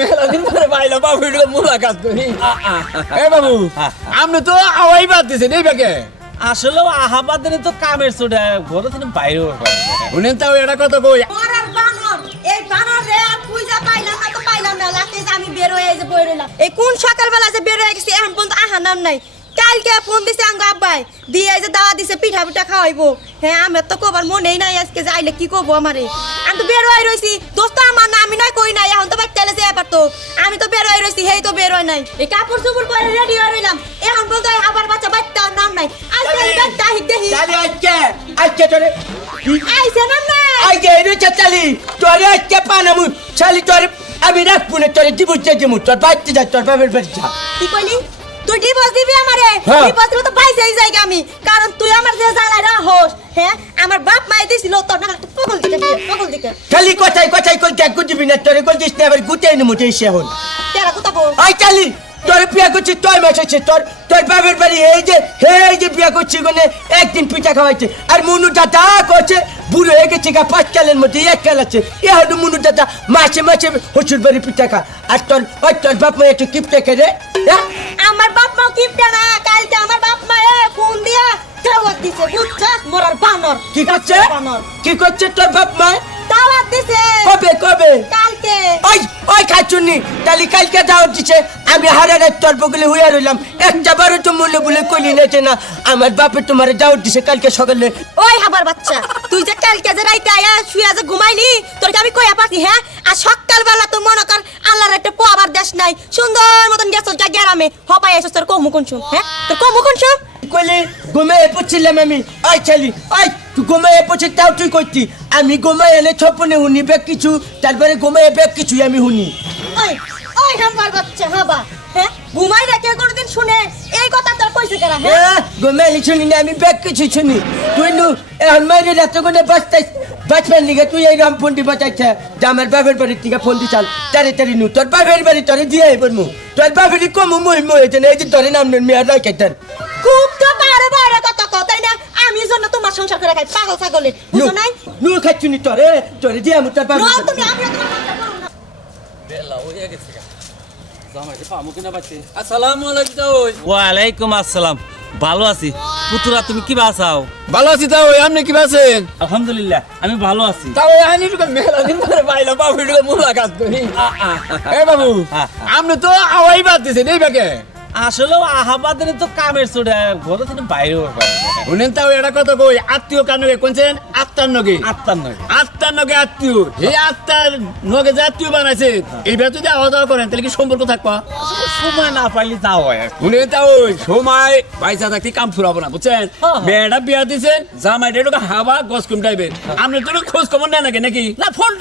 মেলা দিন ধরে বাইলা বাবু মুলাকাত করি এ বাবু আপনি তো আওয়াই বাদ দিছেন এই ব্যাগে আসলে আহাবাদের তো কামের ছোটা ঘরে থেকে বাইরে শুনেন তাও এটা কথা কই মরার বানর এই বানর রে আর পূজা পাইলাম না তো পাইলাম না লাগতে আমি বের হয়ে যে বই রইলাম এই কোন সকালবেলা যে বের হয়ে গেছি এখন পর্যন্ত আহা নাম নাই কালকে ফোন দিছে আঙ্গ আব্বাই দিয়ে যে দাওয়া দিছে পিঠা পিঠা খাওয়াইবো হ্যাঁ আমার তো কবার মনেই নাই আজকে যাইলে কি করবো আমারে আমি তো বের হয়ে রইছি দোস্ত আমার না আমি নাই কই নাই এখন তো বাচ্চা লেছে এবার তো আমি তো বের হয়ে রইছি হেই তো বের হয় নাই এই কাপড় চোপড় পরে রেডি হয়ে রইলাম এখন বলতো আবার বাচ্চা বাচ্চার নাম নাই আজকে বাচ্চা হিকদেহি চালি আজকে তোরে আইছে নাম নাই আজকে রুচা চালি তোরে আজকে পানামু চালি তোরে আমি রাখবো না তোরে দিবুচ্ছে দিমু তোর বাচ্চা যা তোর বাবার বাড়ি যা কি কইলি তুই ডিভোর্স দিবি আমারে ডিভোর্স দিলে তো পাইছেই যাইগা আমি কারণ তুই আমার যে জ্বালায় রাহস হ্যাঁ আমার বাপ মাই দিছিল তোর না পাগল দিকে খালি কথাই কই ত্যাগ দিবি না তোরে কই দিস না আবার গুটাই নিমু তুই শেহন তেরা কুতাবো আই চালি তোর বিয়া করছি তোর মাস আছে তোর বাবার বাড়ি এই যে বিয়া করছি কোনে একদিন পিঠা খাওয়াইছে আর মুনু দাদা করছে বুড়ো হয়ে গেছে গা 5 কালের মধ্যে 1 কাল আছে এ হলো মুনু দাদা মাসে হচুর বাড়ি পিঠা খা আর তোর বাপ মা একটু কিপটা করে আমার বাপ মা কিপটা না কালকে আমার বাপ মা ফোন দিয়া দাওয়াত দিছে বুঝছস মোরার বানর কি করছে তোর বাপ মা দাওয়াত দিছে কবে কালকে ওই খাচ্ছুনি তালি কালকে দাওয়াত দিছে আমি হারা রাত তোর বগলে হইয়া রইলাম একটা বারো তো মূল্য বলে কইলি নেছে না আমার বাপে তোমার দাওয়াত দিছে কালকে সকালে ওই হাবার বাচ্চা তুই যে কালকে যে রাইতে আয়া শুয়া যে ঘুমাইনি তোর কি আমি কইয়া পারছি হ্যাঁ আর সকালবেলা তো মনে কর আল্লাহর একটা পোয়াবার দেশ নাই সুন্দর মতন গেছ যা গ্রামে হপাই এসে তোর কমু কোন শুন হ্যাঁ তোর কমু কোন শুন কইলে ঘুমিয়ে পড়ছিলাম আমি আই চালি তুই ঘুমিয়ে পড়ছিস তাও তুই করছি আমি ঘুমিয়ে এলে ছপনে হুনি বেগ কিছু তারপরে ঘুমিয়ে বেগ কিছুই আমি হুনি ওই হাবার বাচ্চা হাবা হ্যাঁ ঘুমাই রেখে কোনদিন শুনে এই কথা তোর কইছে কেন হ্যাঁ ঘুমিয়ে শুনি না আমি বেগ কিছু শুনি তুই নু এখন মাইরে রাত করে বাঁচবার লিগে তুই এই রাম ফোনটি বাঁচাইছে যে আমার বাপের বাড়ির থেকে ফোন দি চাল তাড়াতাড়ি নু তোর বাপের বাড়ি তোরে দিয়ে আইবার মু তোর বাপেরই কম হয়েছে না এই যে তোরে নাম নেন মেয়ার রাখে তার খুব তো বারে কথা কথাই না আমি জন্য তোমার সংসার করে খাই পাগল ছাগলের বুঝো নাই নু খাচ্ছুনি তোরে দিয়ে আমি তোর বাপের না তুমি আমি তোমার সংসার করব না বেলা হয়ে গেছে জামাইকে পামু কিনা পাচ্ছি আসসালামু আলাইকুম ওয়ালাইকুম আসসালাম ভালো আছি পুতুরা তুমি কি বাসাও ভালো আছি তাও আপনি কি আছেন আলহামদুলিল্লাহ আমি ভালো আছি তাও আমি মেলা দিন ধরে বাইলা বাবু মুলাকাত করি এ বাবু আপনি তো আওয়াই বাদ দিছেন এই ব্যাগে আসলে আহাবাদের তো কামের ছোটা ঘরে থেকে বাইরে শুনেন তাও এটা কথা কই আত্মীয় কানকে কোনছেন আত্মার নগে আত্মার নয় আত্মীয় এই আত্মার নগে যে আত্মীয় বানাইছে এইবার যদি আওয়া দাওয়া করেন তাহলে কি সম্পর্ক থাকবা সময় না পাইলে যাও হয় শুনেন তাও সময় পয়সা থাকতে কাম ফুরাবো না বুঝছেন মেয়েটা বিয়া দিছেন জামাইটা একটু হাবা গছ কম টাইপের আপনি তো খোঁজ খবর নেন নাকি না ফোন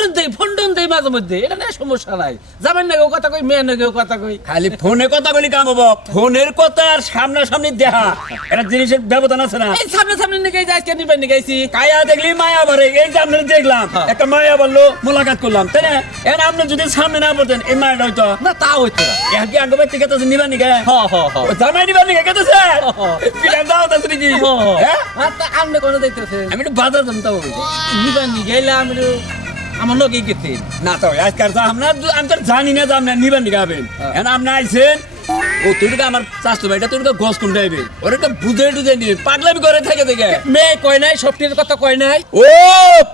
টোন দেই মাঝে মধ্যে এটা না সমস্যা নাই জামাই নাগেও কথা কই মেয়ের নাগেও কথা কই খালি ফোনে কথা বলি কাম হবো ফোনের কথা আর সামনাসামনি দেখা এটা জিনিসের ব্যবধান আছে না এই সামনে নিয়ে যাই কেন নিবেন নিগাইছি কায়া দেখলি মায়া ভরে এই যে আপনার দেখলাম একটা মায়া বললো মোলাকাত করলাম তাই না এখন আপনি যদি সামনে না বলতেন এই মায়াটা হইতো না তা হইতো না এখন কি আগে ব্যক্তি কেতেছে নিবা নিগে জামাই নিবা নিগে কেতেছে পিলার দাও তাছে নাকি হ্যাঁ তা আপনি কোন দেখতেছেন আমি একটু বাজার জানতাম নিবেন নিগাইলাম আমি আমার লোক গেছে না তো আজকাল আমরা আমি তো জানি না যে আপনার নিবা নিগে হবেন এখন আপনি আইছেন ও তুই আমার চাষতো ভাইটা তুই গছ কোন টাইপে ওটা বুঝে টুঝে নিয়ে পাগলামি করে থেকে দেখে মেয়ে কয় নাই সবটির কথা কয় নাই ও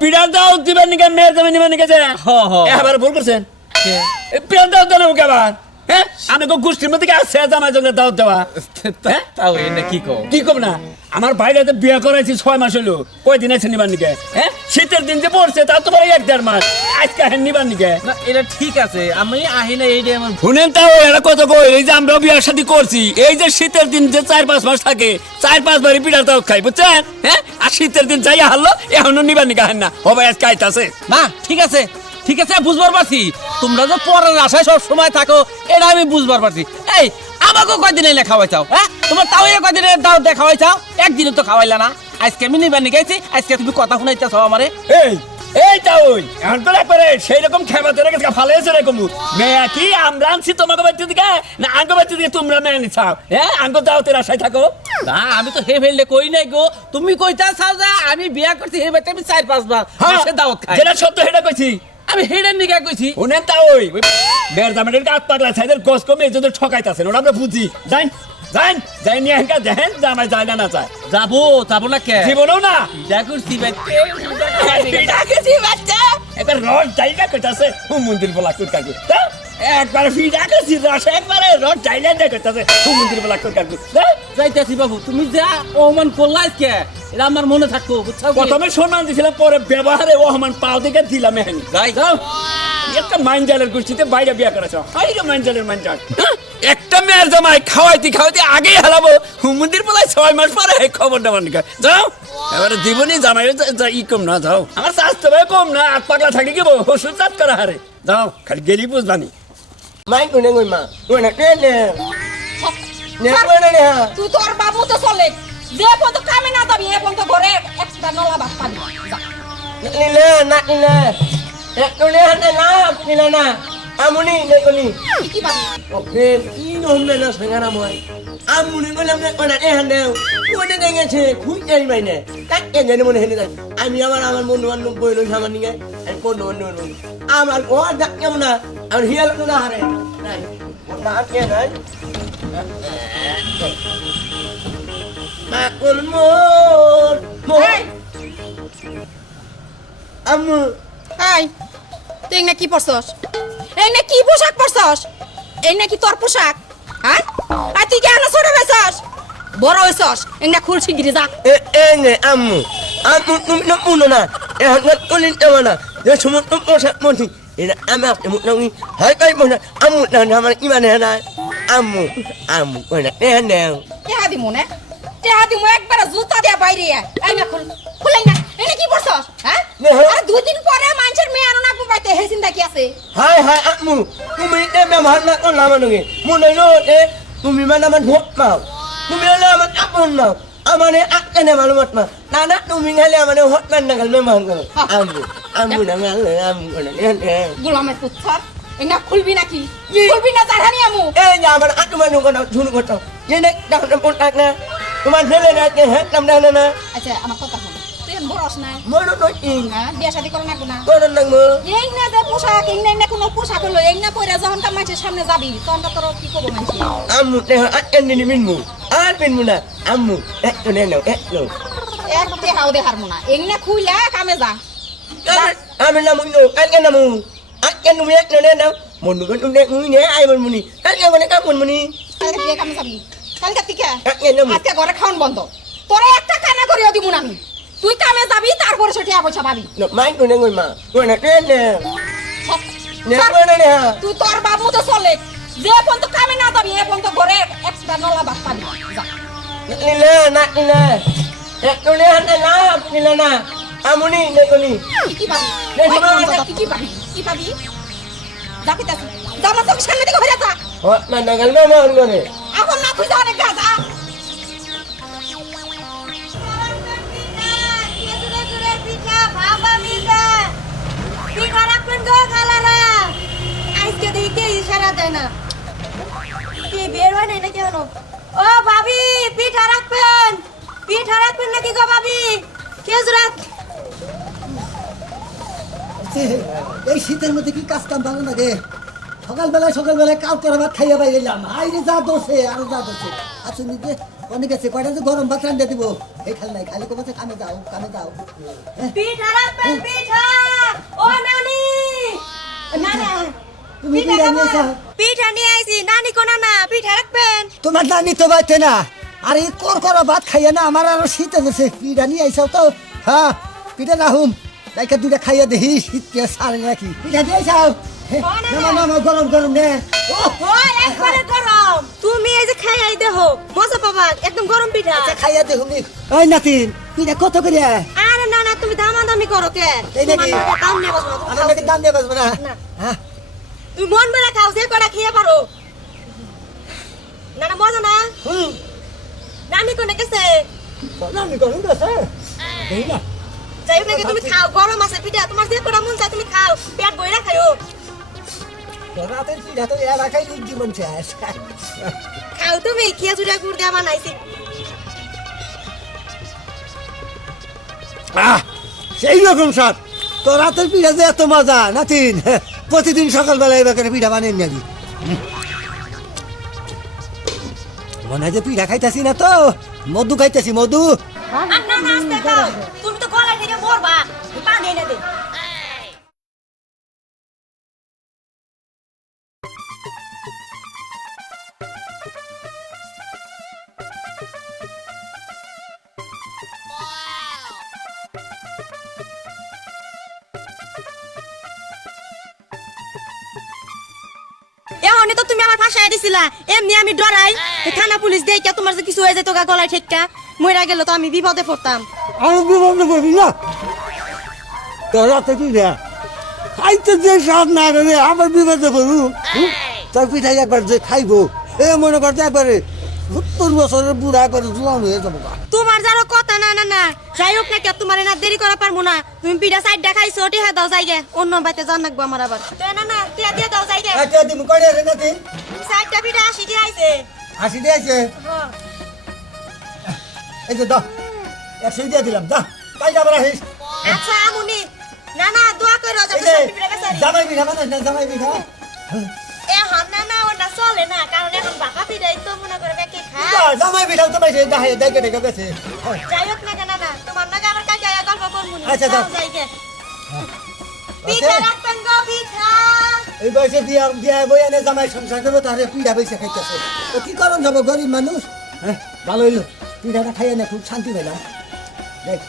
পিড়াল দাও দিবেন নিকে মেয়ের জামাই নিবেন নিকে এবার ভুল করছেন পিড়াল দাও দেন ওকে আবার হ্যাঁ আমি তো গোষ্ঠীর মধ্যে আসছে জামাই জন্য দাওয়াত দেওয়া তাও এনে কি কও কি কব না আমার ভাইরা তো বিয়ে করাইছি 6 মাস হলো কয়দিন আছে নিবার নিকে হ্যাঁ শীতের দিন যে পড়ছে তা তো পরে 1-1.5 মাস আজকে হেন নিবার নিকে না এটা ঠিক আছে আমি আহি না এইটা আমার শুনেন তাও এরা কত কই এই যে আমরা বিয়ার শাদী করছি এই যে শীতের দিন যে 4-5 মাস থাকে 4-5 বারই পিঠা দাও খাই বুঝছেন হ্যাঁ আর শীতের দিন যাইয়া হারলো এখনো নিবার নিকে হেন না হবে আজকে আইতাছে না ঠিক আছে বুঝবার পারছি তোমরা যে পরের আশায় সব সময় থাকো এটা আমি বুঝবার পারছি এই আমাকে কয়দিন এনে খাওয়াই চাও হ্যাঁ তোমার তাও কয়দিন দাওয়াত দিয়ে খাওয়াই চাও একদিনও তো খাওয়াইলা না আজকে আমি নিবার নিগাইছি আজকে তুমি কথা শুনাইতেছ আমারে এইটা ওই এখন তো একবারে সেই রকম খেবা তোর কাছে ভালো হয়েছে রে কমু মেয়া কি আমরা আনছি তোমাকে বাড়িতে দিকে না আঙ্গ বাড়িতে দিকে তোমরা মেয়ে নিছাও হ্যাঁ আঙ্গ দাওতের আশায় থাকো না আমি তো হে ফেললে কই নাই গো তুমি কইতা চাও যে আমি বিয়া করছি হে বাড়িতে আমি 4-5 বার মাসে দাওয়াত খাই যেটা সত্য সেটা কইছি আমি হেডের নিকা কইছি উনেন তা ওই বের জামানের কাজ পাগলা ছাইদের গোস কমে যদি ঠকাইতাছেন ওরা আমরা বুঝি যাই যাই যাই নিয়ে এনকা দেখেন জামাই যায় না চায় যাবো না কে জীবনও না যা করছি বাইতে ডাকেছি বাচ্চা এটা রড জায়গা কইতাছে মন্দির বলা কুট কাকু একবার ফি ডাকেছি রস একবারে রড জায়গা কইতাছে মন্দির বলা কুট কাকু যাইতাছি বাবু তুমি যা অমান করলাইস কে এটা আমার মনে থাকবো বুঝছো কি? প্রথমে সম্মান দিছিলাম পরে ব্যবহারে ও আমার পাও দিকে দিলাম এখন যাই যাও একটা মাইনজালের গোষ্ঠীতে বাইরে বিয়া করেছ হাইরে মাইনজালের মাইনজাল একটা মেয়ের জামাই খাওয়াইতে আগেই হালাবো হুমুন্দির পলায় 6 মাস পরে খবরটা মানিকা যাও এবারে জীবনে জামাই ই কম না যাও আমার স্বাস্থ্য ভাই কম না আট পাগলা থাকি কি ওষুধ চাট করা হারে যাও খালি গেলি বুঝবানি মাই কোনে কই মা কোনে নে কোনে নে তুই তোর বাবু তো চলে যে পর্যন্ত কামে না যাবি এ পর্যন্ত ঘরে একটা নলা ভাত পাবি যা। নিলে না নিলে কোনে না নিলে না আমুনি নে কোনি কি পাবি ওকে কি নহলে না সঙ্গানা মই আমুনি কইলাম না কোনে এ হান্দেও কোনে গেছে খুই যাই মাইনে কাকে জানি মনে হেলে আমি আমার বন্ধু বান্ধব বই লই সামান নিয়ে আর কোন বন্ধু আমার ও ডাক কেমন না আর হিয়াল না হারে নাই না কে নাই মা কোন মোর এই আম্মু এই তুই না কি পরছস এই না কি পোশাক পরছস এই না কি তোর পোশাক হ্যাঁ আর তুই কেন ছোট হইছস বড় হইছস এই না খুলছি গিরে যা নে আম্মু তুমি না মুনো না এ হাত কোলিন দেওয়ানা যে সময় তো পোশাক মন্ত্রী এটা আমি আপনি মুনি হাই কাই মনে আম্মু না আমার ইমানে না আম্মু কোনা এ নেও টেহা দিমু না টেহা দিমু একবার জুতা দিয়া বাইরে এই না খুলাই না এই না কি পরছস হ্যাঁ আর দুই দিন পরে মানুষের মেয়ে আনো না পাইতে হে চিন্তা কি আছে হাই আম্মু তুমি এ ব্যবহার না করলাম আমাকে মনে নো এ তুমি মানে আমার ভোট নাও তুমি হলে আমার আপন নাও আমারে আকেনে মালুমাত মা না তুমি গেলে আমারে হট মান না গেল মেহমান করো আম্মু না গেলে আম্মু কোনা নে গোলামের পুত্র এই না খুলবি নাকি খুলবি না জানি আমু এই না আমার আটু মানু কোনা শুরু করতাম এই না ডাক্তার কোন টাক না তোমার ছেলে না কে হ্যাঁ নাম না আচ্ছা আমার কথা শোন তুই বড়স না মনো তো ইং হ্যাঁ বিয়া শাদি করে না কোনা কোন নাম এই না যে পোশাক এই না কোনো পোশাক হলো এই না পয়রা যখন তা মানুষের সামনে যাবি তখন তোর কি করব মানুষ আম্মু তে আকেন নি মিনমু আর মিনমু না আম্মু একটু নে নাও একটু এক দেখাও দেখার মনা এই না খুইলা কামে যা আমি নাম ইনো কালকে নামু আকেন তুমি একটু নে নাও মনু কোন নে মুই নে আই মুনি কালকে মানে কাম মুনি কালকে বিয়ে কামে যাবি কালকে থেকে আকেন নামু আজকে ঘরে খাওন বন্ধ তোরে একটা কানা করিও দিব না আমি তুই কামে যাবি তারপরে সে টাকা পয়সা পাবি no মাই কোনে কই মা কোনা নে নে কোনা নে তুই তোর বাবু তো চলে যে পর্যন্ত কামে না যাবি এ পর্যন্ত ঘরে একটা নলা ভাত পাবি যা নিলে না নিলে একটু নে হাতে না নিলে না আমুনি নে কোনি কি পাবি নে তোমার কি পাবি কি পাবি যাবি তা জামা চোখ সামনে দিকে হয়ে যা হট মান না গেল মেহমান করে এখন না তুই যাও রে গাজা আজকে দেখে ইশারা দেয় না কি বের হয় না কেন ও ভাবি পিঠা রাখবেন নাকি গো ভাবি খেজুর রাখ এই শীতের মধ্যে কি কাজ কাম ভালো লাগে সকালবেলায় কাউ করে ভাত খাইয়া পাই গেলাম আইরে যা দোষে আরো যা দোষে আচ্ছা নিজে অনেক আছে কয়টা যে গরম ভাত রান্না দিব এই খাল নাই খালি কোথায় কামে যাও পিঠা রাখবেন পিঠা ও নানি নানা তুমি পিঠা নিয়ে যাও পিঠা নিয়ে আইছি নানি কোনা না পিঠা রাখবেন তোমার নানি তো বাইতে না আর এই করা ভাত খাইয়া না আমার আরো শীতে দোষে পিঠা নিয়ে আইসাও তো হ্যাঁ পিঠা রাহুম লাইকা দুটা খাইয়া দেখি শীত সারে নাকি পিঠা দিয়ে আইসাও না গরম নে ও একবারে গরম তুমি এই যে খাইয়াই দেহো মজা পাবা একদম গরম পিঠা আচ্ছা খাইয়া দেখুন ওই নাতিন পিঠা কত করে আরে না না তুমি দামাদামি করো কে এই নাকি? দাম নেব না আমার নাকি দাম দিয়ে বাসবো না না। হ্যাঁ তুমি মন বেলা খাও যে কটা খেয়ে পারো না না মজা না নানি কোনে গেছে নানি গরম আছে এই না যাই নাকি তুমি খাও গরম আছে পিঠা তোমার যে কটা মন চায় তুমি খাও পেট বইরা খাও রাতের পিঠা তো এরা খাই জীবন শেষ খাও তুমি খেজুরা গুড় দিয়ে বানাইছি সেই রকম স্যার তোর হাতের পিঠা যে এত মজা নাতিন প্রতিদিন সকালবেলা এবার করে পিঠা বানিয়ে নিবি মনে হয় যে পিঠা খাইতাছি না তো মধু খাইতাছি মধু না না আস্তে খাও তুমি তো গলায় থেকে মরবা পানি এনে দে এমনি তো তুমি আমার ফাঁসায় দিছিলা এমনি আমি ডরাই থানা পুলিশ দেই কে তোমার যে কিছু হয়ে যেত গা গলায় ঠেক্কা মইরা গেল তো আমি বিপদে পড়তাম আমি বিপদে পড়বি না তোর হাতে পিঠা খাইতে যে স্বাদ না রে আবার বিপদে পড়ু তোর পিঠা একবার যে খাইবো এ মনে করতে একবারে 70 বছরের বুড়া একবারে জোয়ান হয়ে যাবো তোমার যারো কথা না না না যাই হোক না কে তোমার না দেরি করা পারবো না তুমি পিঠা সাইড দেখাইছো টিহা দাও যাইগে অন্য বাইতে জান লাগবো আমার আবার না না টিহা দিয়ে দাও যাইগে আচ্ছা তুমি কই রে নাতিন সাইডটা পিঠা 80 দিয়ে আইছে 80 দিয়েছে এই যে দাও 100 দিয়ে দিলাম দা কাল যাবার আহিস আচ্ছা আমুনি না না দোয়া করো এই যাতে যে পিঠা বেচারি জামাই পিঠা বানাস না জামাই পিঠা এখন না না ওটা চলে না কারণ এখন বাঁকা পিঠাই তো মনে করে বেকে খা জামাই পিঠা তো পাইছে দাহে দেখে দেখে বেছে যাই হোক না না না তোমার নাকি আবার কালকে গল্প করবো না আচ্ছা, যাও। যাইগে পিঠা রাখবেন গো পিঠা এই বয়সে বিয়া বিয়া বই এনে জামাই সংসার করবো তাহলে পিঠা পয়সা খাইতেছে তো কি করুন যাবো গরিব মানুষ হ্যাঁ ভালো হইলো পিঠাটা খাইয়ে না খুব শান্তি পেলাম দেখ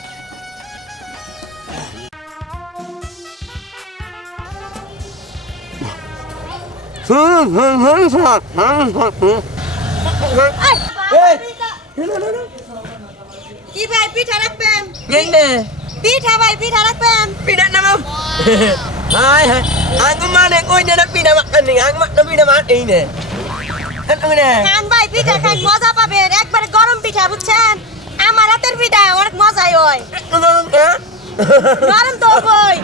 এই, কি ভাই পিঠা রাখবেন পিঠা ভাই পিঠা রাখবেন Pindah nama. Hai hai. Aku mana kau ni nak pindah makan ni? Aku nak pindah makan ni. Kan mana? খান ভাই পিঠা খান মজা পাবেন একবারে গরম পিঠা বুঝছেন আমার হাতের পিঠা অনেক মজাই হয় গরম তো কই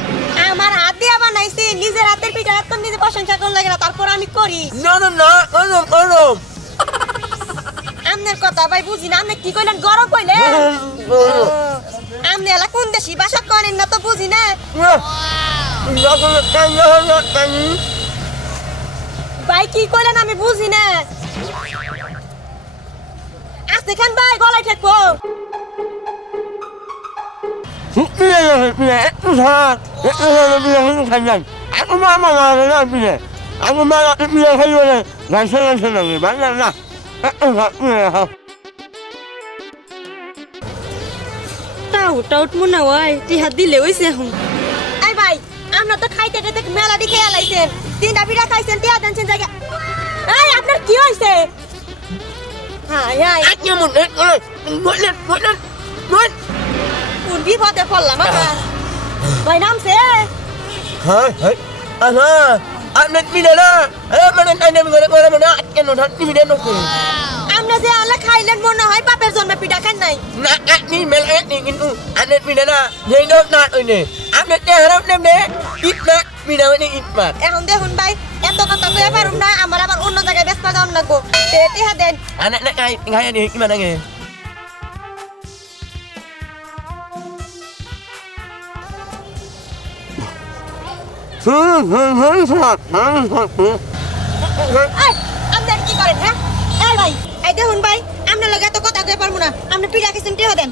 আমার হাত দিয়ে বানাইছি নিজের হাতের পিঠা এত নিজে প্রশংসা করুন লাগে না তারপর আমি করি No no no. Belum belum. আমনের কথা ভাই বুঝি না আপনি কি কইলেন গরম কইলেন আমনে এলা কোন দেশি ভাষা করেন না তো বুঝি না Aku nak tanya. ভাই কি কইলেন আমি বুঝি না আস্তে খান ভাই গলায় ঠেকবো Itu sah. Itu yang kanjan. Aku mama nak pindah. Aku malah pindah kayu ni. Langsung ni. Banyak lah. Tout মনে হয় টিহা দিলে হইছে হুম এই ভাই আমরা তো খাইতে খাইতে মেলা দেখে আলাইছেন তিনটা পিঠা খাইছেন টিহা দেনছেন জায়গা এই আপনার কি হইছে high high Aku mau buat. কোন বিপদে পড়লাম আমরা ভাই নামছে Hai hai. Aha. Aku pindah lah. Mana tanya mana. Aku nak pindah nak. আমরা যে আলা খাইলেন মনে হয় বাপের জন্মে পিঠা খান নাই Nak ni melek ni gitu. Anak pindah dah. Jadi nak ini. Anak dia harap ni. Itnak pindah ni itmat. এখন দেখুন ভাই এত কথা কইয়া পারুম না আমার আবার অন্য জায়গায় ব্যস্ত যাওয়ার লাগবো টিহা দেন Anak nak kaya ni gimana ni? এই আপনার কি করেন হ্যাঁ এই ভাই এই দেখুন ভাই আপনার লগে এত কথা কইয়া পারবো না আপনি পিঠা খাইছেন টিহা দেন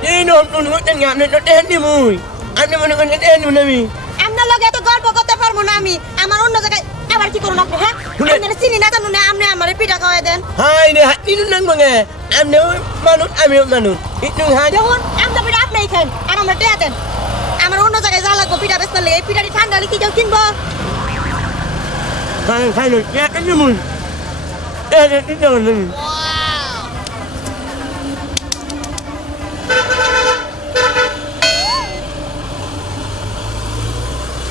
Ini nonton tengah nak teh ni mui. Anda mana kan teh ni nami. আপনার লগে এত গল্প করতে পারবো না আমি আমার অন্য জায়গায় আবার কি করুন আপনি হ্যাঁ আপনার চিনি না জানুন আপনি আমার পিঠা খাওয়াই দেন Hai ni hati tu nang bang. Anda manut ambil manut. Itu hai. দেখুন আপনার পিঠা আপনিই খান আর আমরা টিহা দেন আমার অন্য জায়গায় যা লাগবো পিঠা বেচতে লাগে এই পিঠাটি ঠান্ডা হলে কি কেউ কিনবো Hai lu. Ya kan ni mui. Itu ni.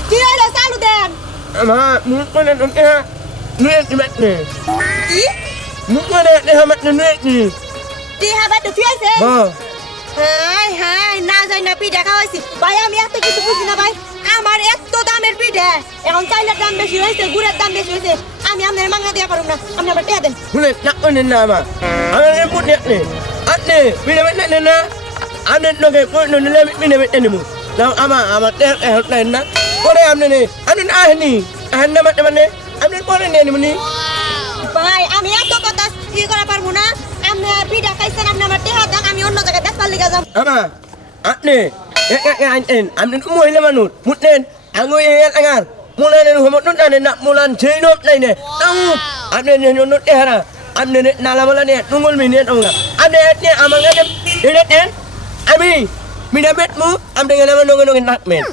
কি হইলো চালু দেন Ama mulut mana nak teh. Ni mat ni. কি Mulut mana teh mat ni. টিহা ভাই তো ফিয়াইছে Ha. হাই হাই না যাই না পিঠা খাওয়াইছি ভাই আমি এত কিছু বুঝি না ভাই আমার এত দামের পিঠা এখন চাইলের দাম বেশি হয়েছে গুড়ের দাম বেশি হয়েছে আমি আপনার মাংনা দিয়া পারুম না আপনি আবার টিহা দেন Boleh nak mana nama. Ada rambut ni ni. Ada bila mat ni na. Ada nak ke pun ni lebih ni mat ni mu. নাও আমার হেল্প নাই না পরে আপনি আহেনি আহেন না মানে আপনি পরে নেন মনি ভাই আমি এত কথা কি করা পারবো না আপনি পিঠা খাইছেন আপনি আমার টেহা দাম আমি অন্য জায়গায় বেচবার লিগা যাব ama আপনি আপনি মহিলা মানুষ মুটেন আঙ্গো আঙার মুলানের হমত জানেন না মুলান সেই নট নাই নে তাও আপনি নট এহারা আপনি নালামালা নে টুঙ্গল মিনে টঙ্গা আপনি আমার কাছে এটা দেন আমি মিনা বেটমু আপনি গেলে আমার নগে নগে নাকমেন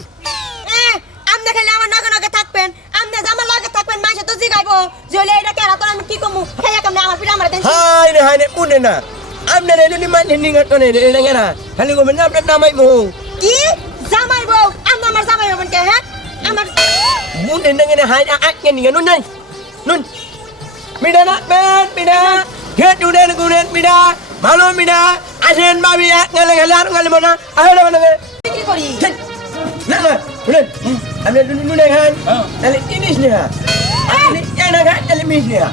আপনি খালি আমার নাকে নাকে থাকবেন আপনি জামার লগে থাকবেন মাইসে তো জিগাইবো জলে এটা কেরা তো আমি কি কমু খাইয়া কেমনে আমার পিঠা আমার দেন হাই রে মুনে না আপনি রেডি মান হিন্দিং তো নে এটা কেনা খালি গোবেন আপনি নামাই মু কি জামাই বউ আপনি আমার জামাই হবেন কে হ্যাঁ আমার মুনে না কেনা হাই আকে নি নুন নাই নুন মিডা না বেন মিডা ঘেট উড়েন গুড়েন মিডা ভালো মিডা আসেন ভাবি এক গেলে গেলে আর গেলে মনা আহেন মানে বিক্রি করি না না শুনেন আপনি নুনে খান তাহলে ইনিস নেহা আপনি এনা খান তাহলে মিস নেহা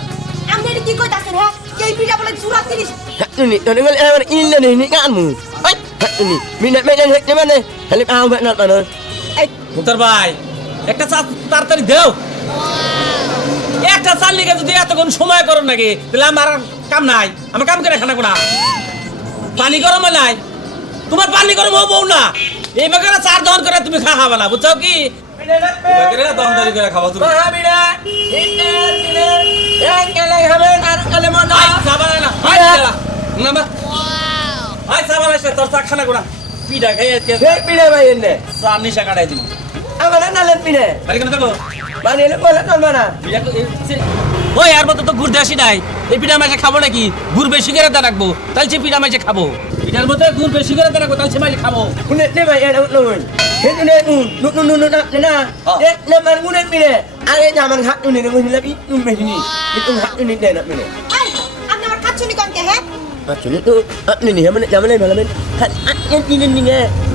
আপনি এটা কি কইতাছেন হ্যাঁ এই পিঠা বলে জুরা তিরিশ নুনি তো গেলে আমার ইনলে নি কান মু ওই নুনি মিনা মেনা হেক মানে তাহলে আও বেন না না এই মুতার ভাই একটা চা তাড়াতাড়ি দেও একটা চাল লিগে যদি এতক্ষণ সময় করো নাকি তাহলে আমার আর কাম নাই আমার কাম করে খানা কোনা পানি গরম নাই তোমার পানি গরম হবো না এই বাগানে চার দহন করে তুমি খাওয়া না বুঝছো কি দহনদারি করে খাওয়া তুমি মহাবিনা ইন্টার মিনা এক গেলে খাবেন আর গেলে মনা সাবানা না নাম্বার আই সাবানা সে তোর চা খানা কোনা পিডা খাইয়ে হে পিলে ভাই এনে চা নিশা কাটাই দিব আমার নালেন পিলে বাড়ি কেন দেখো বানিয়ে বলে চলবে না ওই আর মতো তো গুড় দেশি নাই এই পিঠা মাঝে খাবো নাকি গুড় বেশি করে দা রাখবো তাহলে সে পিঠা মাঝে খাবো পিঠার মধ্যে গুড় বেশি করে দা রাখবো তাহলে সে মাঝে খাবো শুনে নে ভাই এটা নয় হে নে নুন না এ না মান গুনে পিলে আরে জামান হাত নুনে নুনে লাবি নুন মেহিনি itu হাত নুনে দেন আপনি এই আপনি আমার খাচ্ছুনি কোন কে হ্যাঁ Actually tu ni ni mana zaman malam kan yang ini ni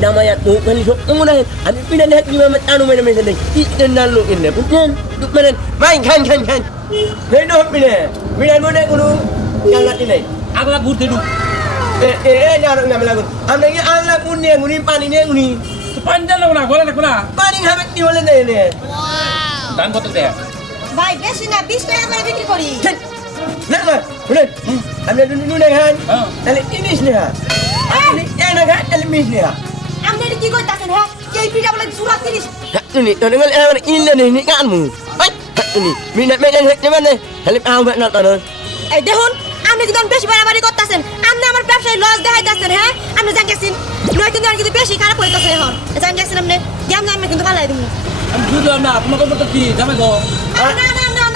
nama ya tu kali sok mana abi pindah lihat ni mana anu mana mana ni itu nalu ini bukan tu mana main kan hei no pindah mana guru yang lagi ni আগলা গুড় দেডু jangan ngambil lagu anda ni anak guni pani ni guni পানি দাও না গলা দেখো না pani habis ni boleh ni দাম কত দেয় ভাই বেশি না 20 টাকা করে বিক্রি করি nak mah boleh anda dulu ni kan kali ini ni ha ini enak kan kali mis ni ha আপনি এটা কি কইতাছেন হ্যাঁ এই পিঠা বলে জুরা তিরিশ Ini, tu dengan orang ini ni kanmu. Baik, ini. Minat hek ni mana? Halip au mak nak ana. এই দেখুন আপনি কিন্তু বেশি বাড়াবাড়ি করতেছেন আপনি আমার ব্যবসায় লস দেখাইতেছেন হ্যাঁ আপনি জানতেছেন নয় কিন্তু আর কিন্তু বেশি খারাপ হইতাছে এখন জানতেছেন আপনি জ্ঞান না আমি কিন্তু পালাই দিমু আমি বুঝলাম না তোমাকে বলতে কি জামাই গো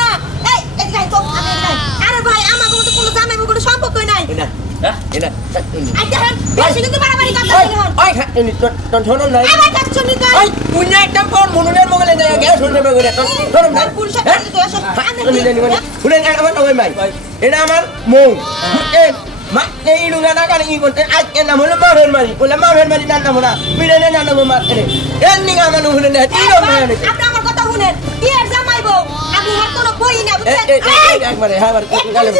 না এই যাই তো আমি যাই আরে ভাই আমার মতো কোনো জামাই কোনো সম্পর্কই নাই Ina. হ্যাঁ Ina. Ini. এই দেখেন বেশি কিন্তু বাড়াবাড়ি করতেছেন এখন Oi, ini tonton nai. আমার খাচ্ছুনি কোন Oi, punya tempon mununer mo gale daya gas hunde mo gale. Tonton nai. পুলিশের কাছে তো এসব Ini mana? Bulan amat oi mai. Ini amar mong. Eh, mak ini lu na kan ingon ai ken na mo le ma hen mari. Ula ma hen mari nan na mo na. Bile na na mo ma ere. En ni ga nu hunde na. Ti do ma ni. আপনি আমার কথা শুনেন কি আর জামাই বউ আমি হাত তো বই না বুঝছেন একবারে হ্যাঁ গেলে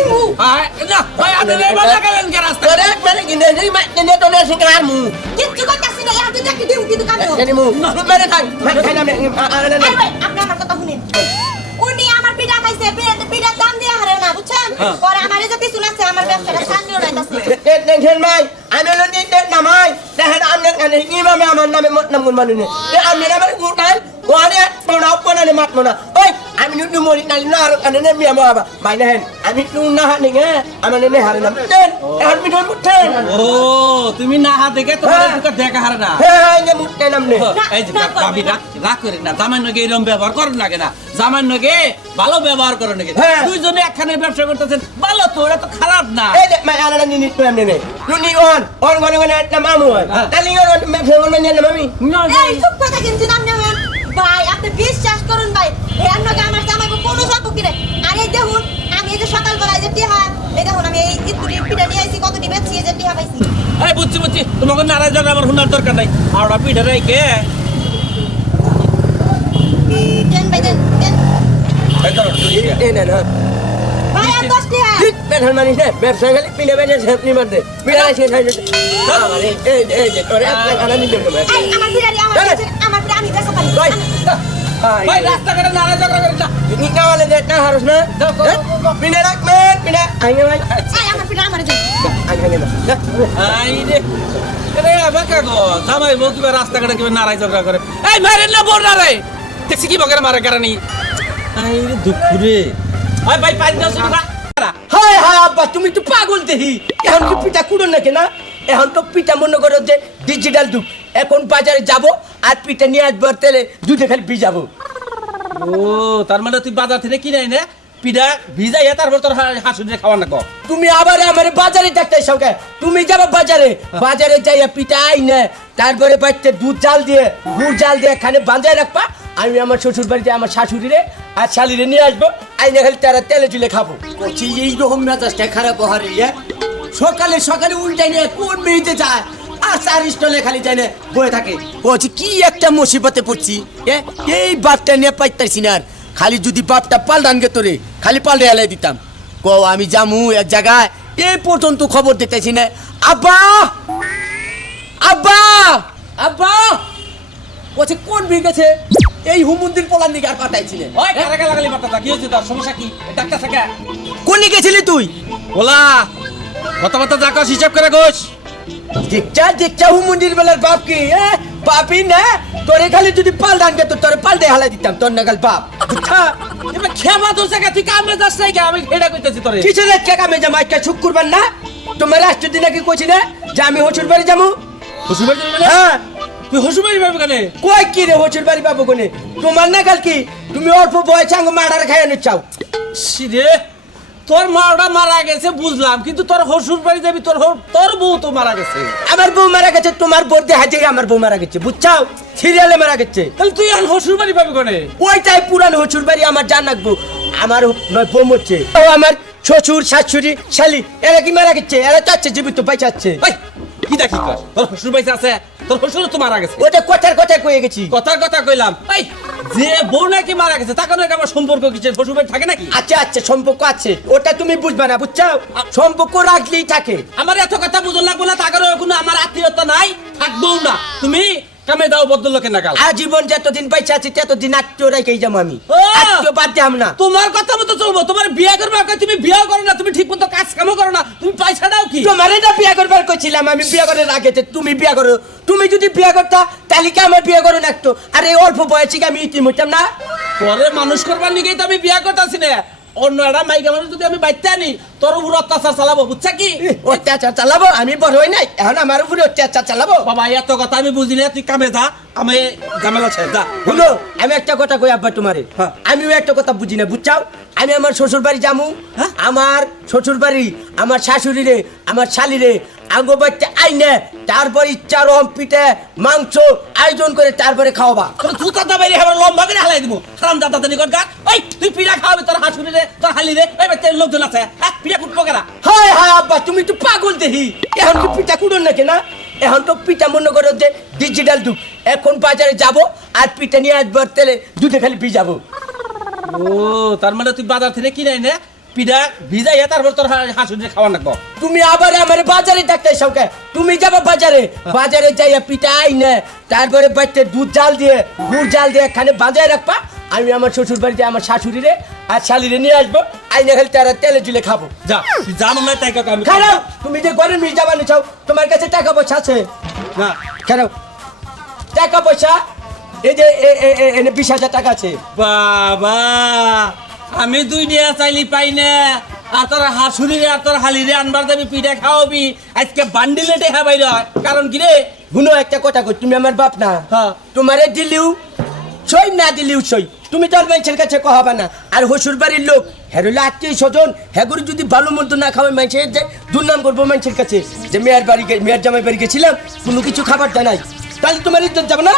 হ্যাঁ না ভাই আপনি বলা গেলেন কি রাস্তা Kore mana gini ni mak ni to na singkarmu. কিচ্ছু করতেছি না এখন দেখি দিউ কিন্তু কাম Jadi mu. Lu mana tang? Mak kana ni ana ni. এই ভাই আপনি আমার কথা শুনেন উনি আমার পিঠা খাইছে পিঠার দাম দিয়ে হারে না বুঝছেন পরে আমার এই যে পিছু লাগছে আমার ব্যবসাটা সামনেও নাইতাছে Tet nang hen mai. Ana lu ni tet namai. Dah hen amne kan ni ma ma man na mot nam gun manu ni. Dia amne na man gutan. Wa ni to na apa na ni mat mo na. Oi, ami nu mo ni nal na ana ni mi ma ba. Mai na hen. Ami nu na ha ni nge. Amane ni har nam. Tet. Har mi don muten. ও তুমি না হাত দেখে তোমার বুকে দেখা হারে না He ni muten nam ni. এই যে ভাবি রাগ করে না জামাই নগে এরকম ব্যবহার করেন না কেনা জামাই নগে ভালো ব্যবহার করেন নাকি হ্যাঁ। দুইজনে একখানে ব্যবসা করতেছেন ভালো তো এটা তো খারাপ না Eh, dek mai ana ni ni tu am ni ni. Lu ni on. On gona gona nam amu. Tali gona me phon man ni mami. এই চুপ কথা কিন্তু নাম নেবেন ভাই আপনি বিশ্বাস করুন ভাই এর নগে আমার জামাই কোনো সম্পর্ক নেই আর এই দেখুন আমি এই যে সকালবেলা যে টিহা এই দেখুন আমি এই ইতুরি পিঠা নিয়ে আইছি কত দিবে ছিয়ে যে টিহা পাইছি এই বুঝছি তোমাকে নারাজ জানা আমার হুনার দরকার নাই আওড়া পিঠে রাইকে দেন ভাই দেন Eh, na na. ভাই আর 10 টিহা বেধান মানিস না ব্যবসা গেলে পিনে বেজে ঝাঁপনি মারতে পিড়া এসে এই যে তোর একটা খানা নিতে হবে এই আমার বিড়ালি আমার বিড়ালি আমি বেসা পারি ভাই ভাই রাস্তাঘাটে নাড়া ঝগড়া করিস না তুমি কাওয়ালে দে না হারস না পিনে রাখ মে পিনে আইনে ভাই এই আমার বিড়ালি আমার জন্য আইনে না আই রে আরে আবার কাগো জামাই বউ কিবা রাস্তাঘাটে কিবা নাড়াই ঝগড়া করে এই মারেন না বোর নাড়াই দেখছি কি বকের মারে কারণে আই রে দুঃখ রে ওই ভাই পাঁচ দাও শুনবা হায় হায় আব্বা তুমি তো পাগল দেহি এখন কি পিঠা কুড়ো নাকি না এখন তো পিঠা মনে করো যে ডিজিটাল যুগ এখন বাজারে যাব আর পিঠা নিয়ে আসবো আর তেলে দুধে খালি ভিজাবো ও তার মানে তুই বাজার থেকে কিনে না পিঠা ভিজাইয়া তারপর তোর হাসুরে খাওয়া না কো তুমি আবার আমার বাজারে থাকতে সঙ্গে তুমি যাবো বাজারে বাজারে যাইয়া পিঠা আইনে তারপরে বাচ্চা দুধ জাল দিয়ে গুড় জাল দিয়ে এখানে বাঁধায় রাখবা আমি আমার শ্বশুর বাড়িতে আমার শাশুড়িরে আর শালিরে নিয়ে আসবো আইনে খালি তারা তেলে চুলে খাবো বলছি এইরকম মেজাজটা খারাপ হারে সকালে সকালে উল্টাই নিয়ে কোন মেয়েতে যায় আর চার স্টলে খালি যায় না বয়ে থাকে বলছি কি একটা মুসিবতে পড়ছি এই বাপটা নিয়ে পাইতাছি না আর খালি যদি বাপটা পাল্টান গে তোরে খালি পাল্টে হেলাই দিতাম কো আমি জামু এক জায়গায় এই পর্যন্ত খবর দিতেছি না আব্বা আব্বা আব্বা বলছে কোন ভিড় গেছে এই হুমুন্দির পোলার দিকে আর পাঠাইছিলে ওই কারাকা লাগালি মাথা কি হইছে তোর সমস্যা কি ডাক্তার সাকা কোন গেছিলি তুই ওলা কথা জাকাস হিসাব করে গোস দেখছা হুমুন্দির বেলার বাপ কি বাপই না তোরে খালি যদি পাল্টান গে তো তোরে পাল্টে হেলাই দিতাম তোর নাগাল বাপ এবার খেমা তো সাকা তুই কামে যাস নাই কে আমি হেডা কইতেছি তোরে কিসের একটা কামে যাবো একটা শুক্রবার না তোমার রাষ্ট্র দিন নাকি কইছি না যে আমি হচুর বাড়ি যাবো হসুবাড়ি যাবি না হ্যাঁ তুই হসুবাড়ি পাবি কেন কই কি রে হচুর বাড়ি পাবো কোনে তোমার নাগাল কি তুমি অল্প বয়সে আঙ্গ মার্ডার খাইয়া নিচ্ছাও সিরে তোর মাওটা মারা গেছে বুঝলাম কিন্তু তোর হসুর বাড়ি যাবি তোর বউ তো মারা গেছে আমার বউ মারা গেছে তোমার বোর দেহা থেকে আমার বউ মারা গেছে বুঝছাও সিরিয়ালে মারা গেছে তাহলে তুই আর হসুর বাড়ি পাবি কেন ওইটাই পুরান হচুর বাড়ি আমার জান রাখবো আমার বউ মরছে ও আমার শ্বশুর শাশুড়ি শালি এরা কি মারা গেছে এরা চাচ্ছে জীবিত পাইছাচ্ছে ওই কি দেখি কর তোর হসুর বাড়ি আছে তোর হসুর তো মারা গেছে ওটা কথার কথা কয়ে গেছি কথার কথা কইলাম এই যে বউ নাকি মারা গেছে তাকে নাকি আমার সম্পর্ক কিসের হসুর বাড়ি থাকে নাকি আচ্ছা আচ্ছা সম্পর্ক আছে ওটা তুমি বুঝবা না বুঝছাও সম্পর্ক রাখলেই থাকে আমার এত কথা বুঝন লাগবো না তাকে কোনো আমার আত্মীয়তা নাই থাকবেও না তুমি কামে দাও ভদ্রলোকের নাগাল আজীবন যতদিন পয়সা আছে ততদিন আত্মীয় রেখেই যাবো আমি ও! আত্মীয় বাদ দিলাম না তোমার কথা মতো চলবো তোমার বিয়ে করবে তুমি বিয়েও করো না তুমি ঠিক মতো কাজ কামও করো না তুমি পয়সা দাও কি তোমার এটা বিয়ে করবার কইছিলাম আমি বিয়ে করে রাখেতে তুমি বিয়ে করো তুমি যদি বিয়ে করতা তাহলে কি আমার বিয়ে করো না একটু আর এই অল্প বয়সে কি আমি ইতি মরতাম না পরে মানুষ করবার নিকেই তো আমি বিয়ে করতেছি না অন্য একটা মাইকা মানুষ যদি আমি বাইতে আনি তোর উপর অত্যাচার চালাবো বুঝছা কি অত্যাচার চালাবো আমি বড় হই নাই এখন আমার উপরে অত্যাচার চালাবো বাবা এত কথা আমি বুঝি না তুই কামে যা আমি ঝামেলা ছেড়ে যা শুনো আমি একটা কথা কই আব্বা তোমারে হ্যাঁ। আমিও একটা কথা বুঝি না বুঝছাও আমি আমার শ্বশুর বাড়ি যামু হ্যাঁ? আমার শ্বশুর বাড়ি আমার শাশুড়ি রে আমার শালি রে আঙ্গো বাচ্চা আইনে তারপর ইচ্ছা রম পিঠে মাংস আয়োজন করে তারপরে খাওয়াবা তোর জুতা দাবাই আমার লম্বা করে হালাই দিব হারাম দাদা তানি কর গা ওই তুই পিড়া খাওয়াবি তোর হাসুরি রে তোর হালি রে ওই বাচ্চার লোকজন আছে হ্যাঁ পিড়া কুটবো কেনা হায় হায় আব্বা তুমি তো পাগল দেহি এখন কি পিঠা কুড়ন নাকি না এখন তো পিঠা মনে করো যে ডিজিটাল যুগ এখন বাজারে যাব আর পিঠা নিয়ে আসবো আর তেলে দুধে খালি ভিজাবো ও তার মানে তুই বাজার থেকে কিনে নে পিড়া ভিজাইয়া তারপর তোর হাসুরি খাওয়া নাকবো তুমি আবার আমার বাজারে থাকতে সঙ্গে তুমি যাবো বাজারে বাজারে যাইয়া পিঠা আইনে তারপরে বাচ্চা দুধ জাল দিয়ে গুড় জাল দিয়ে এখানে বাজায় রাখবা আমি আমার শ্বশুর বাড়িতে আমার শাশুড়িরে আর শালিরে নিয়ে আসবো আইনে খালি তারা তেলে জুলে খাবো যা তুই যা মনে হয় তাই কাকা আমি খারাপ তুমি যে ঘরে নিয়ে যাবা চাও তোমার কাছে টাকা পয়সা আছে না খারাপ টাকা পয়সা এই যে এনে 20,000 টাকা আছে বাবা আমি দুই নিয়ে চাইলি পাই না আর তোর হাসুরি রে আর তোর হালি রে আনবার যাবি পিঠা খাওয়াবি আজকে বান্ডিলে টেহা বাইর কারণ কি রে শুনো একটা কথা কই তুমি আমার বাপ না হ্যাঁ। তোমারে দিলিও সই না দিলিও সই তুমি তোর মানুষের কাছে কহাবা না আর হসুর বাড়ির লোক হেরলে আত্মীয় স্বজন হেগুরি যদি ভালো মন্দ না খাওয়াই মানুষের যে দুর্নাম করবো মানুষের কাছে যে মেয়ের জামাই বাড়ি গেছিলাম কোনো কিছু খাবার দেয় নাই তাহলে তোমার ইজ্জত যাবে না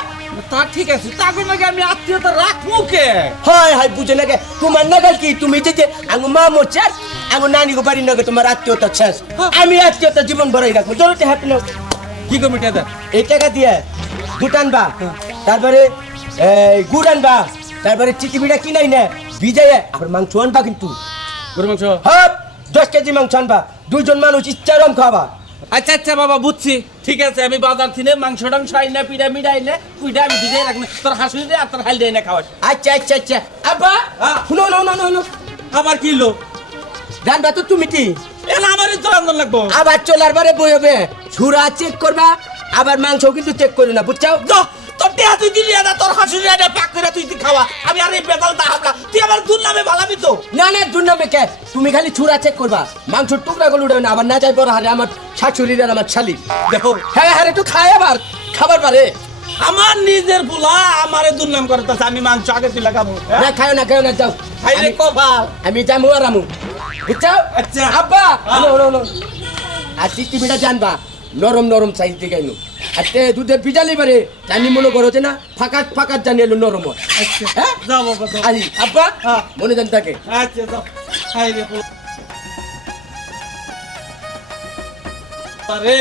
তা ঠিক আছে তাকে নাকি আমি আত্মীয়তা রাখবো কে হয় হয় বুঝে না গে তোমার নাগাল কি তুমি যে আঙ্গু মা মোর শেষ আঙ্গু নানি গো বাড়ির নাগে তোমার আত্মীয়তা শেষ আমি আত্মীয়তা জীবন ভরাই রাখবো জরুরি হ্যাপি নাও কি কমিটি আছে এই টাকা দিয়ে দুধ আনবা তারপরে গুড় আনবা তারপরে চিটি বিড়া কিনাই না ভিজাইয়া আবার মাংস আনবা কিন্তু গরু মাংস হপ 10 কেজি মাংস আনবা, 2 জন মানুষ ইচ্ছারম খাবা। আচ্ছা আচ্ছা বাবা বুঝছি, ঠিক আছে আমি বাজার থেকে মাংস টাংস আইনা পিঠা মিঠা আইলে ওইটা আমি ভিজে রাখবো, তোর হাসুড়ি আর তোর হাল দিয়ে না খাওয়াস। আচ্ছা আচ্ছা আচ্ছা আব্বা হ্যাঁ। শুনো না না না না আবার কি লো রান্না তো তুমি কি এলা আমারই তো রান্ধন লাগবো। আবার চলার বারে বই হবে, ছুরা চেক করবা, আবার মাংস কিন্তু চেক করে না, বুঝছো? তোর টেহা তুই দিলি না, তোর হাসুড়ি আইনা প্যাক করে তুই খাওয়া, আমি আর এই বেতাল তা হাবলা, তুই আমার দুর নামে ভালাবি তো। না না দুর্নামে কে, তুমি খালি ছুরা চেক করবা, মাংসের টুকরা গুলো উঠবে না, আবার না যাই বড় হারে আমার শাশুড়ির আর আমার শালি। দেখো হ্যাঁ হ্যাঁ একটু খায় আবার খাবার পারে আমার নিজের পোলা আমারে দুর্নাম করতেছে, আমি মাংস আগে তুই লাগাবো। না খায় না যাও, হাই রে কপাল। আমি যাবো আর আমু, বুঝছো? আচ্ছা। আব্বা হ্যাঁ। নো আর চিষ্টি পিঠা জানবা নরম নরম সাইজ দিয়ে গাইনো, আর তে দুধের পিঠালি পারে জানি মনে করো যে না ফাঁকাত ফাঁকাত জানি এলো নরম হয়। আচ্ছা হ্যাঁ যাও বাবা যাও। আলি আব্বা হ্যাঁ। মনে জান থাকে। আচ্ছা যাও। হাই রে পোলা। আরে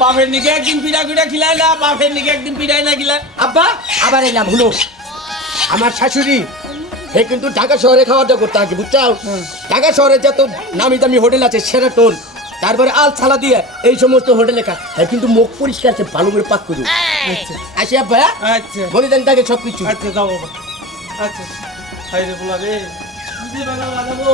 বাপের নিকে একদিন পিঠা পিঠা খিলাইলা, বাপের নিকে একদিন পিঠাই না খিলাই। আব্বা আবার এলাম হলো আমার শাশুড়ি হে কিন্তু ঢাকা শহরে খাওয়া দাওয়া করতে আগে, বুঝছো? ঢাকা শহরে যত নামি দামি হোটেল আছে সেরাটন, তারপরে আল ছালা দিয়ে এই সমস্ত হোটেলে হ্যাঁ কিন্তু মুখ পরিষ্কার আছে, ভালো করে পাক করু। আসি আব্বা আচ্ছা বলে দেন তাকে সবকিছু। আচ্ছা যাও বাবা। আচ্ছা হাই রে পোলা রে, বুঝে বাগাবো।